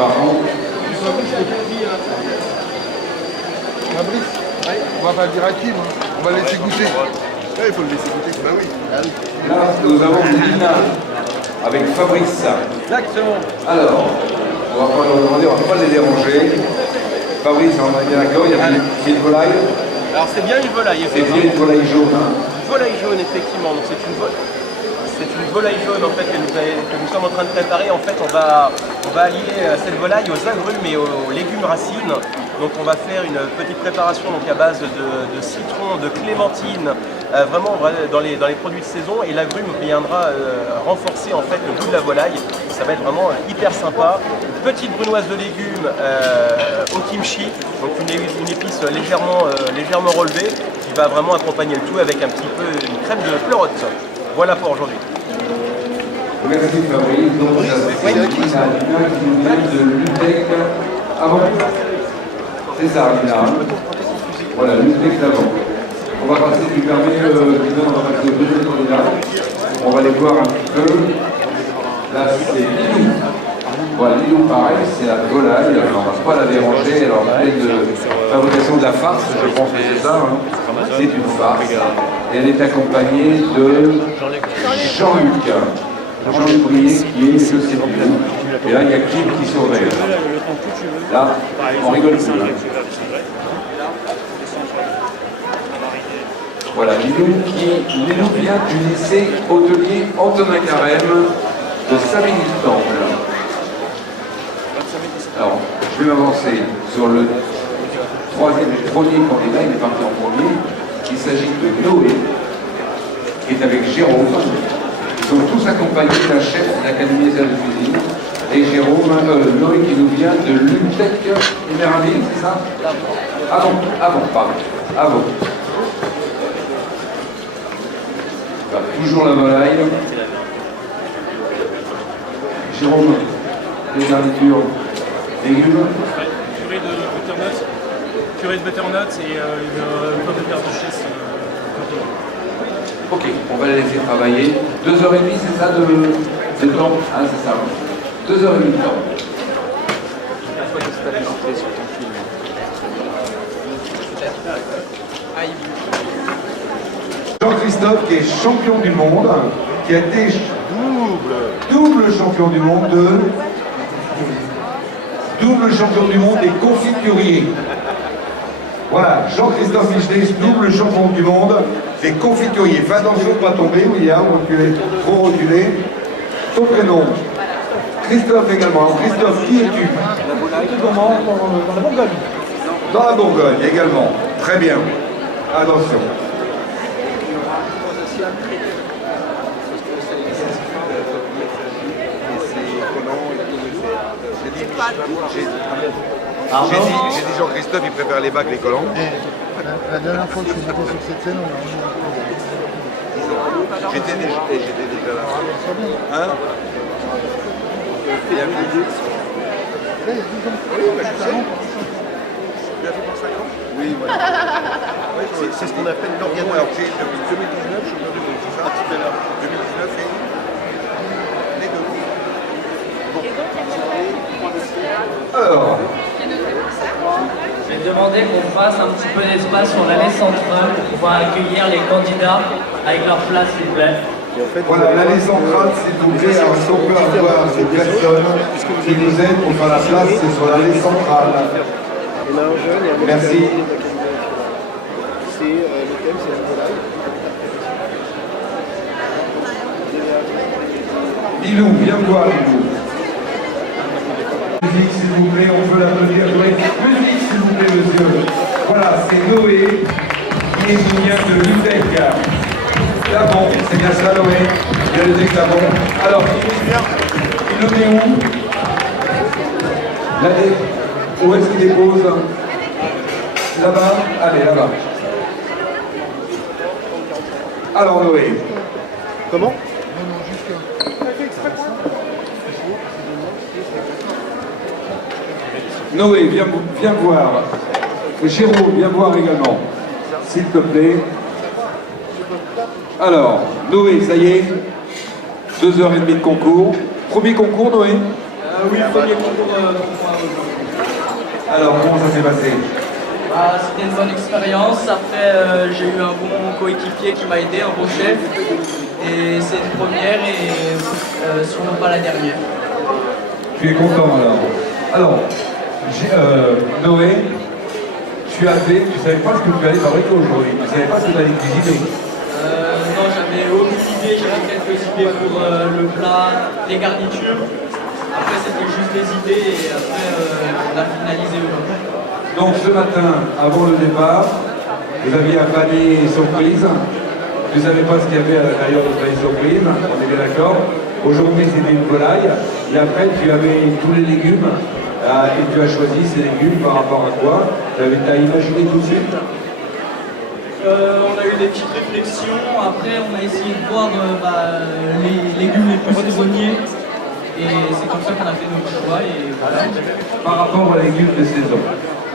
parents. Fabrice, on va pas le dire à qui, on va laisser goûter. Ouais, il faut le laisser goûter, bah oui. Là, nous avons Lina avec Fabrice. Exactement. Alors, on va pas leur demander, on va pas les déranger. Fabrice, on est bien d'accord, il y a une volaille. Alors c'est bien une volaille, C'est effectivement. bien une volaille jaune. Hein. Une volaille jaune, effectivement. Donc c'est une volaille jaune en fait que nous sommes en train de préparer. En fait, on va allier cette volaille aux agrumes et aux légumes racines. Donc on va faire une petite préparation donc à base de citron, de clémentine, vraiment dans les produits de saison, et l'agrume viendra renforcer en fait le goût de la volaille. Ça va être vraiment hyper sympa. Une petite brunoise de légumes au kimchi, donc une épice légèrement relevée qui va vraiment accompagner le tout avec un petit peu une crème de pleurote. Voilà pour aujourd'hui. Merci Fabrice. Donc ça c'est Lina qui nous vient de Lutec. Ah bon? C'est ça, Lina. Voilà, Lutec d'avant. On va passer, tu permets, on va passer au deuxième candidat. On va les voir un petit peu. Là, c'est Lilou. Voilà, Lilou, pareil, c'est la volaille. Alors, on ne va pas la déranger. Alors, on parle de fabrication de la farce, je pense que c'est ça. Hein. C'est une farce. Et elle est accompagnée de Jean-Luc. Jean-Luc Brier, qui est le CPU. Et là, il y a Kim qui surveille. Là, on rigole plus. Voilà, Lilou vient du lycée hôtelier Antonin Carême de Saint-Mény-le-Temple. Alors, je vais m'avancer sur le premier candidat, il est parti en premier. Il s'agit de Noé, qui est avec Jérôme. Ils sont tous accompagnés d'un chef de l'Académie des arts de cuisine. Et Jérôme, Noé qui nous vient de Lutec et Merville, c'est ça? Avant, pardon. Avant. Toujours la volaille. Jérôme, les garnitures, légumes. Purée de butternut et une pomme de terre duchesse. Ok, on va les laisser travailler. 2h30, c'est ça de temps? Ah, c'est ça. 2h30 de temps. Jean-Christophe qui est champion du monde, qui a été double champion du monde double champion du monde des confituriers. Voilà, Jean-Christophe Michelet, double champion du monde des confituriers. Fais attention de ne pas tomber, William, tu es trop reculé. Ton prénom? Christophe également. Alors, Christophe, qui es-tu? Dans la Bourgogne. Dans la Bourgogne également. Très bien. Attention. J'ai dit Jean-Christophe, il préfère les bacs, les collants. La dernière fois que je suis monté sur cette scène, J'étais déjà là. Hein? Il y a une idée. Oui, bah, je sais. Bientôt pour 5 ans? Oui, voilà. C'est ce qu'on appelle l'organo. Alors, j'ai depuis 2019, je suis venu de tout ça, tout à l'heure. 2019 et les deux. Alors, je vais demander qu'on fasse un petit peu d'espace sur l'allée centrale pour pouvoir accueillir les candidats avec leur place, s'il vous plaît. voilà, l'allée centrale, s'il vous plaît, alors si on peut avoir ces personnes qui nous aident pour faire la place, c'est sur l'allée centrale. Merci. C'est le thème, c'est la volaille. Lilou, viens me voir, Lilou. Musique, s'il vous plaît, on peut l'applaudir. Musique, s'il vous plaît, monsieur. Voilà, c'est Noé qui nous vient de Lutec. Là, bon, c'est bien ça, Noé. Il a le texte avant. Alors, il le met où? Où est-ce qu'il dépose? Là-bas? Allez, là-bas. Alors, Noé. Comment? Noé, viens voir. Et Jérôme, viens voir également. S'il te plaît. Alors, Noé, ça y est. 2h30 de concours. Premier concours, Noé? Oui, premier cours pour moi aujourd'hui. Alors, comment ça s'est passé? C'était une bonne expérience. Après, j'ai eu un bon coéquipier qui m'a aidé, un bon chef. Et c'est une première et sûrement pas la dernière. Tu es content alors? Alors, Noé, tu savais pas ce que tu allais fabriquer aujourd'hui, tu savais pas ce que tu allais cuisiner. Non, j'avais aucune idée, j'avais quelques idées pour le plat, les garnitures. Après, c'était juste des idées et après, on a finalisé aujourd'hui. Donc ce matin, avant le départ, vous aviez un panier surprise. Tu ne savais pas ce qu'il y avait à l'intérieur de ce panier surprise, on est bien d'accord. Aujourd'hui, c'était une volaille. Et après, tu avais tous les légumes. Et tu as choisi ces légumes par rapport à quoi? Tu as imaginé tout de suite? On a eu des petites réflexions. Après, on a essayé de voir les légumes les plus saisonniers. Et c'est comme ça qu'on a fait notre choix. Et voilà. Par rapport aux légumes de saison.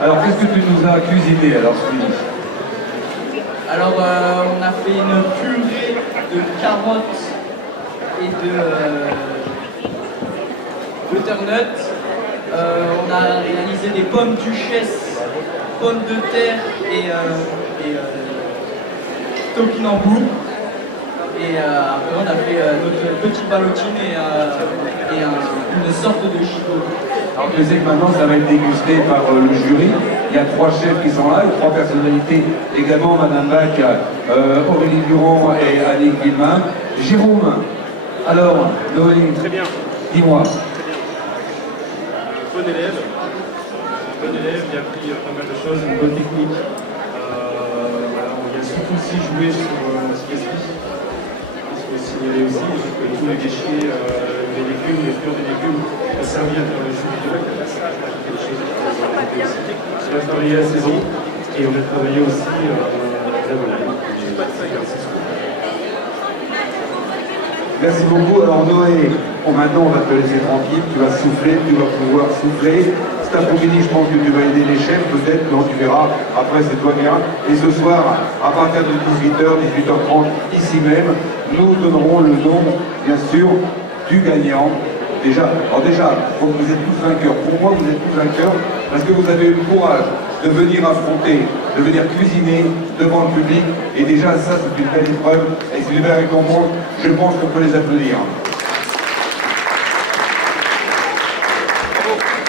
Alors, qu'est-ce que tu nous as cuisiné alors ce midi? Alors, on a fait une purée de carottes et de butternut. On a réalisé des pommes duchesse, pommes de terre et topinambour. Et après, on a fait notre petite ballotine et une sorte de gigot. Alors tu sais que maintenant ça va être dégusté par le jury. Il y a 3 chefs qui sont là, et 3 personnalités également, Madame Bach, Aurélie Durand et Annick Villemain. Jérôme, alors Noé, Très bien. dis-moi. Bon élève. Bon élève, il a appris pas mal de choses, une bonne technique. Voilà, il a surtout aussi joué sur l'efficacité. Il faut signaler aussi que tous les déchets des légumes, les fleurs des légumes, ont servi à faire le jus de quelque chose on a travaillé la saison et on a travaillé aussi la volaille. Merci beaucoup. Alors Noé, maintenant on va te laisser tranquille, tu vas souffler, tu vas pouvoir souffler. Cet après-midi, je pense que tu vas aider les chefs, peut-être, non, tu verras, après c'est toi qui verras. Et ce soir, à partir de 18h, 18h30, ici même, nous donnerons le nom, bien sûr, du gagnant. Déjà, vous êtes tous vainqueurs. Pour moi, vous êtes tous vainqueurs parce que vous avez eu le courage de venir affronter, de venir cuisiner devant le public. Et déjà, ça, c'est une belle épreuve et c'est une belle récompense. Je pense qu'on peut les applaudir.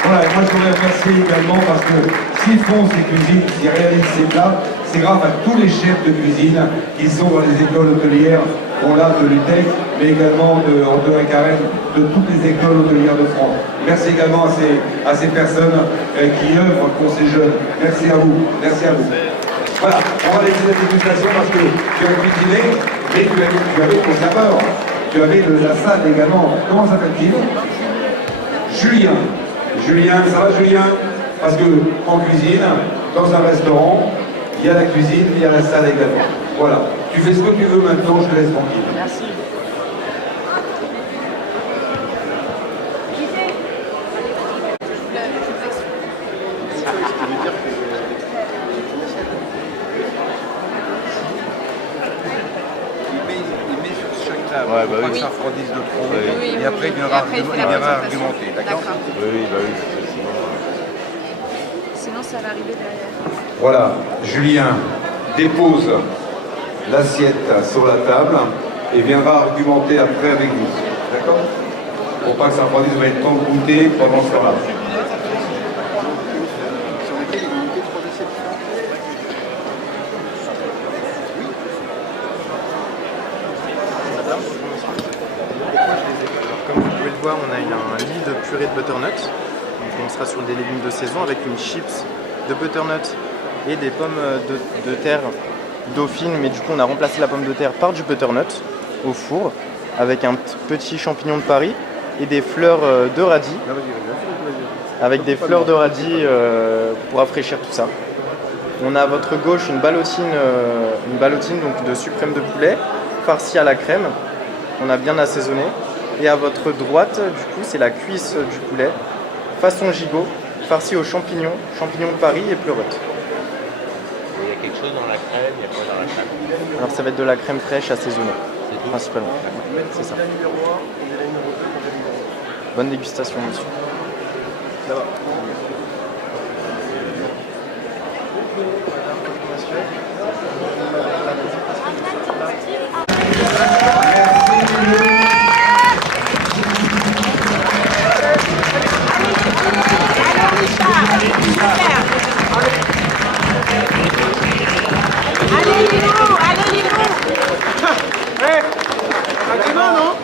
Voilà, moi je voudrais remercier également parce que s'ils font ces cuisines, s'ils réalisent ces plats, c'est grâce à tous les chefs de cuisine qui sont dans les écoles hôtelières, bon là de l'UTEC, mais également de Antonin Carême, de toutes les écoles hôtelières de France. Merci également à ces personnes qui œuvrent pour ces jeunes. Merci à vous, merci à vous. Voilà, on va laisser la dégustation parce que tu as cuisiné, mais tu avais ton serveur, tu avais la salle également. Comment s'appelle-t-il? Julien. Julien, ça va Julien? Parce que en cuisine, dans un restaurant, il y a la cuisine, il y a la salle également. Voilà. Tu fais ce que tu veux maintenant, je te laisse tranquille. Merci. Il met sur chaque table, Ouais, bah pour pas oui. que ça refroidisse de trop. Oui. Et après, il viendra argumenter, d'accord? Oui, bah oui, sinon... Sinon, ça va arriver derrière. Voilà, Julien dépose l'assiette sur la table et viendra argumenter après avec vous. D'accord? Pour pas que ça refroidisse, vous avez le temps de goûter pendant ce temps-là. Sur lequel il est limité 3 assiettes. Alors, comme vous pouvez le voir, on a un lit de purée de butternut. Donc, on sera sur des légumes de saison avec une chips de butternut et des pommes de terre dauphine. Mais du coup, on a remplacé la pomme de terre par du butternut au four avec un petit champignon de Paris et des fleurs de radis. Avec des fleurs de radis pour rafraîchir tout ça. On a à votre gauche une ballotine donc de sucre crème de poulet farcie à la crème. On a bien assaisonné. Et à votre droite, du coup, c'est la cuisse du poulet, façon gigot, farcie aux champignons de Paris et pleurotes. Il y a quelque chose dans la crème, il y a quoi dans la crème? Alors ça va être de la crème fraîche assaisonnée, principalement. C'est ça. Bonne dégustation, monsieur. Allez Lilou, allez Lilou. non?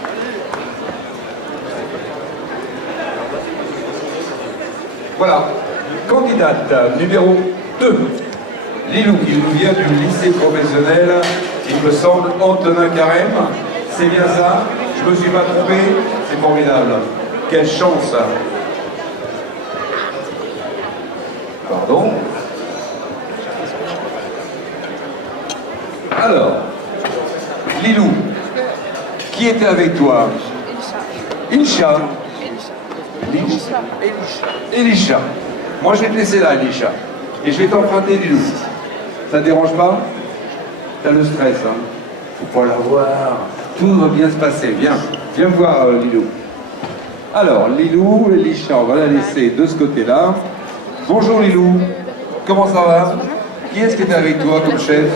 Voilà, candidate numéro 2, Lilou, qui nous vient du lycée professionnel, il me semble, Antonin Carême. C'est bien ça, je me suis pas trompé, c'est formidable. Quelle chance. Pardon. Alors, Lilou, qui était avec toi? Ilcha. Elisha. Moi, je vais te laisser là, Elisha. Et je vais t'emprunter Lilou. Ça te dérange pas? T'as le stress, hein? Faut pas la voir. Tout va bien se passer. Viens me voir, Lilou. Alors, Lilou, Elisha, on va la laisser de ce côté-là. Bonjour Lilou. Comment ça va? Qui est-ce qui était avec toi comme chef?